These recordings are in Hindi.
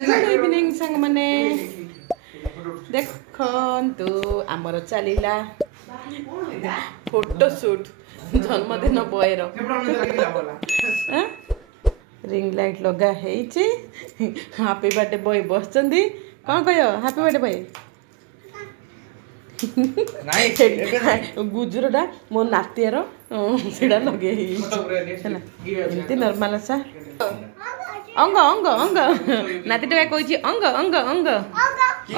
गुड इवनिंग संग माने देखंतु आमर चलीला फोटो शूट जन्मदिन बॉयर रिंग लाइट लगा हेची हैप्पी बर्थडे बॉय बसचंदी कौन कहियो हैप्पी बर्थडे बॉय गुजरटा मो नातियर सेडा लगे हैला एमती नॉर्मल सा अंग अंग अंग नाती टका कहि अंग अंग अंग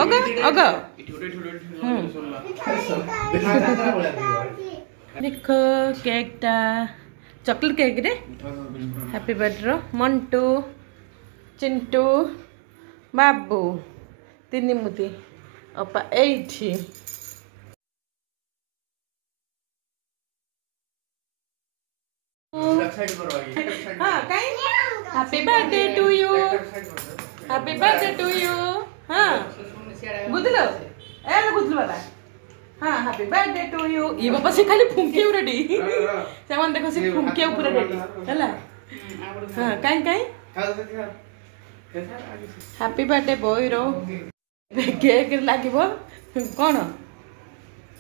अग अग देखो केकटा चॉकलेट केक रे हैप्पी बर्थडे मंटू चिंटू बाबू तीन मुती अपा एठी happy birthday to you happy birthday to you हाँ बुझलो ए बुझलो बाबा हाँ हैप्पी बर्थडे टू यू ये बाबा से खाली फुंके रेडी से मन देखो से फुंके ऊपर रेडी हैला हाँ काई काई हैप्पी बर्थडे बॉय रो केक लागिबो कोन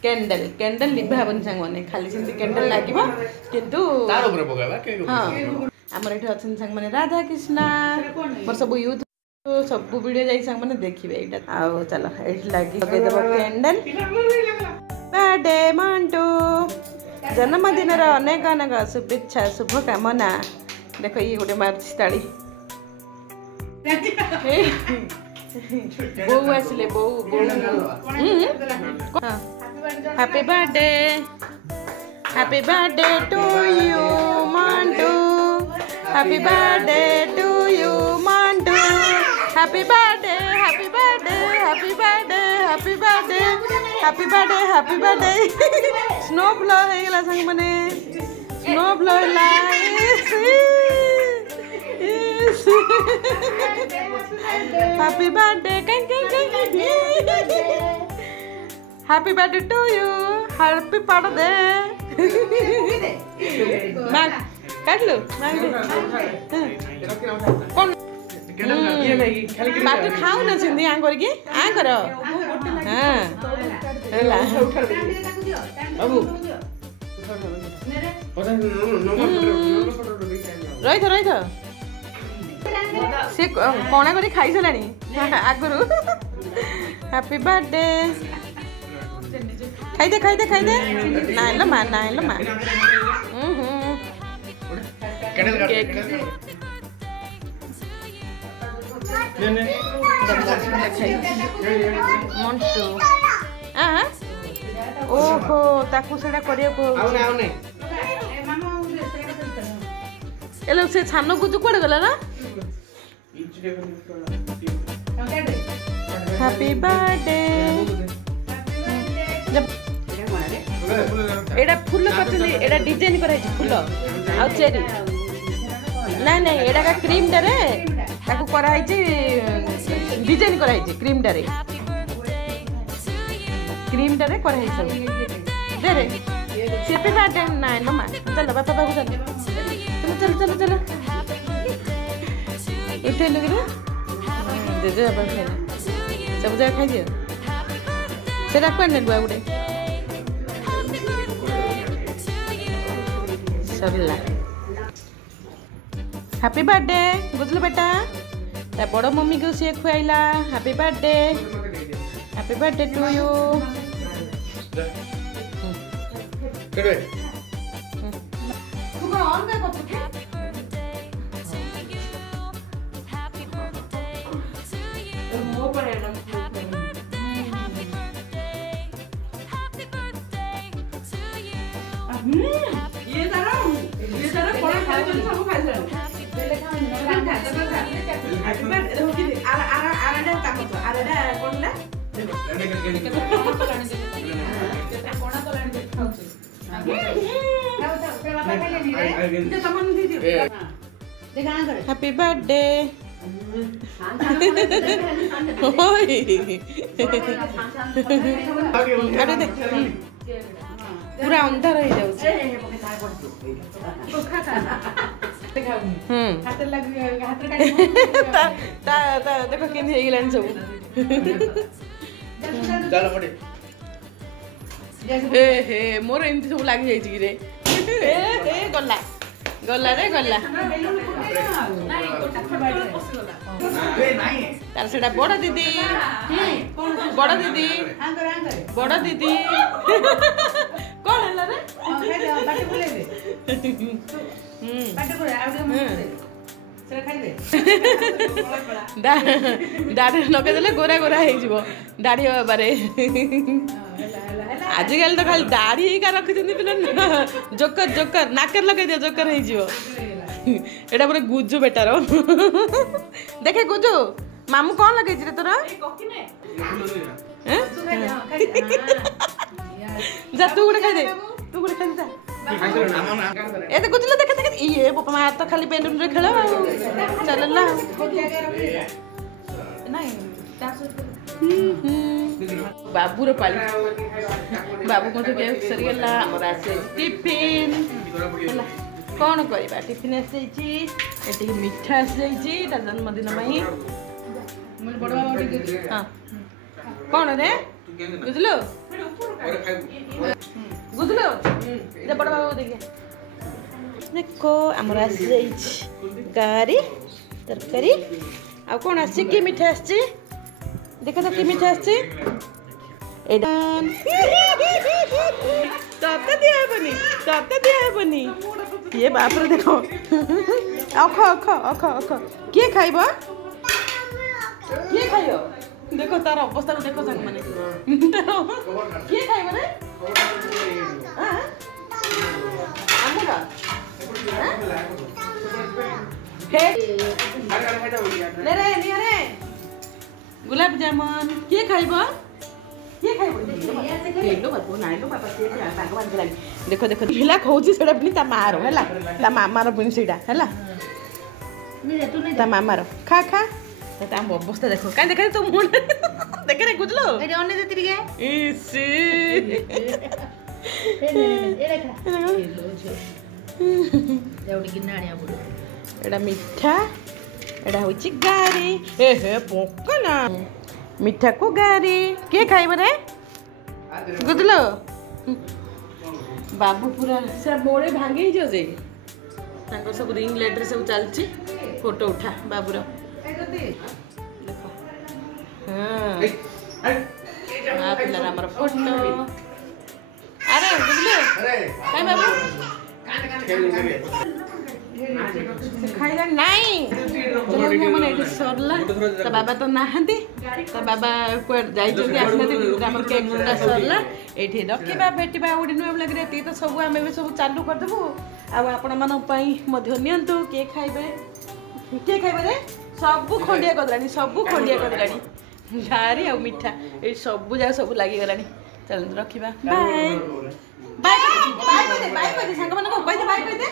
कैंडल कैंडल लिभा बन संग माने खाली सिंती कैंडल लागिबो किंतु तार ऊपर पकाबा केक हां हमर एठी अछन संग माने राधा कृष्ण मोर सब यूथ सब वीडियो जाई संग माने देखिबे एटा आ चलो एठी लागी लगे देबो कैंडल बर्थडे मंटू जन्मदिन रो अनेक अनेक शुभेच्छा शुभकामना देखो ये गोटे मारछि ताड़ी बो आसले बो happy birthday to you Mantu happy birthday to you Mantu happy birthday happy birthday happy birthday happy birthday happy birthday happy birthday स्नो फ्लो हे गेला संग माने स्नो फ्लो ला happy birthday happy birthday to you happy birthday मां काट लो कौन बात खाऊ ना सिंधी आ करके आ कर हां हैला बाबू रही था से कोना करी खाई सलानी आगुरु हैप्पी बर्थडे खाई दे नाइ ल मा केक मंटू ओहो ताकू सेडा करिया को एलो से छानो गुजु कोड गला ना हैप्पी बर्थडे एडा फूल कटली एडा डिजाइन कराई फूल आ चेरी नहीं एडा का क्रीम डरे ताकू कराई डिजाइन कराई क्रीम डरे कराई सब दे रे हैप्पी बर्थडे नहीं नो मा चलो बाबा बाबू चलो उठे लोग रे दे दे अपन खाई सब जगह खाई दियो सेटा कोन ने बुआ गुडे सरला हैप्पी बर्थडे बुझलो बेटा ता बड़ मम्मी को से खुआइला हैप्पी बर्थडे टू यू केडे तू को ऑन का कत मो पर एकदम ये तारा कोना खाइ जन सब खाइ जन बेले खाइ न हैप्पी बर्थडे हो कि आराडा ताकत आराडा कोनला कोना तो लानी खाउ हैप्पी बर्थडे अरे देख पूरा अंधार हो जाଉଛି देखो केन हेगलानी सब चलो मोटे ए हे मोर एमती सब लागी जाई छी रे ए गल्ला गल्ला रे गल्ला तार सेटा बड़ दीदी बड़ दीदी बड़ दीदी कौन है रे दाढ़ी लगे गोरा गोरा हो दाढ़ी बारे आजिकल तो खाली दाढ़ी का रखी पिला जोकर जोकर नाकर लगे दियो जोकर एटा पूरा गुजु बेटार देखे गुजु मामू कौन लगे रे तोरा जा तू गुड़े खाई दे तू गुड़े खाई दे ए तो गुजु देखे देखे ये पापा मार तो खाली बेलून रे खेलो चलला नहीं बाबूर पाली बाबू को के सरीला हमर आसे टिफिन कौन करबा टिफिन आसे छी एटी मिठा आसे छी ता जन्मदिन मई हां कौन रे बुझलो बुझलो इधर बड़ बाबू देखिए देखो हमर आसे छी गारी तरकारी आ कौन आसे की मिठा आसे देखो तो कि मिठा आसे एडा तब दिया है बनी ये बाप रे देखो अख अख अख अख के खाइबो के खाइयो देखो तार अवस्था को देखो संग माने तारो के खाइबो रे हां हमरा हे ले रे गुलाब जामुन के खाइबो ये खाइबो लो बाबू नाइ लो पापा के साग बांध लाग देखो देखो भिला खोजी सेडा पनि ता मारो हैला ता मामा रो पनि सेडा हैला ता मामा रो खा खा ता अवस्था देखो काई देखा तो मुंड देख रे गुजलो ए ओने देती रे इसी ए खा एउडी गिनाणिया बुडो एडा मिठा एडा होची गारी ए हे पोकना मिठा को गारी के खाइब रे गुदलो बाबू पूरा से मोड़े भांगे जो जे ताको सब रिंग लाइट रे सब चलची फोटो उठा बाबू रो देखो हां आ पिला हमर फोटो अरे गुदलो अरे काय बाबू खाइला नहीं चलो मन एठी सरला त बाबा तो नाहंती त बाबा को जाई जल्दी आसना हमर केक गुंडा सरला एठी रखिबा बेटिबा उडी नु लग रे ती तो सब हमें भी सब चालू कर देबो आ आपण मन पई मध्य नियंतु के खाइबे रे सब खंडिया करलानी झारी आ मिठा ए सब जा सब लागी गलानी चल रखिबा बाय बाय बाय संग मन को कहि दे बाय कहि दे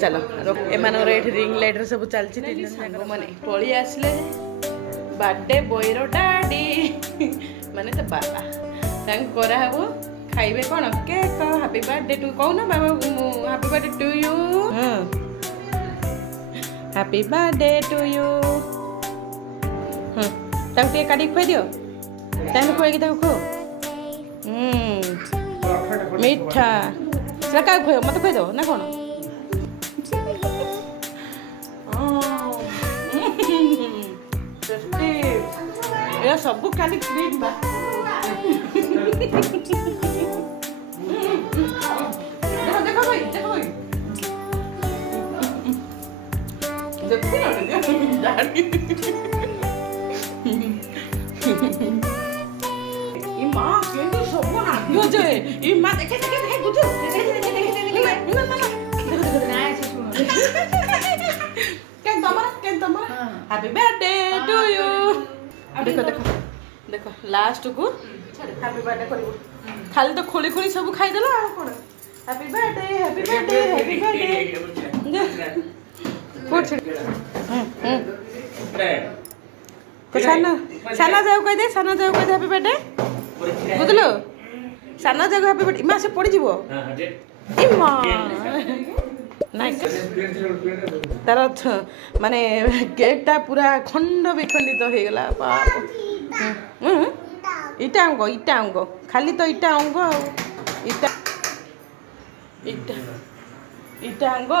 चलो एम रिंग लाइट सब चलती मैंने पलि आसले बर्थडे बॉयर डाडी माने तो बाबा तांग करा हबो खाइबे कोन केक हैप्पी बर्थडे टू कहू ना बाबा happy birthday to you happy birthday to you तांग ते काडी खोइ दियो तांग खोइ कि तांग खो मीठा सका खोइ मत खोइ दो ना कोन ये सब खाली क्रीम बा देखो भाई देखती ना ये माँ केंद्र सब ना यो जे ये माँ देखे कुछ केन तमरा हैप्पी बर्थडे टू यू देखो देख लास्ट को हैप्पी बर्थडे करिवो खाली तो खोली खोली सब खाइदेला आ कोन happy birthday happy birthday happy birthday कोठ को साना जाऊ कह दे साना जाऊ कह दे हैप्पी बर्थडे बुझलो साना जाऊ हैप्पी बर्थडे इमा से पड़ी जीवो इमा तार माने केकटा पूरा खंड विखंडित हो गला इटा अंग खाली तो इटा अंग इटा इटा इटा अंग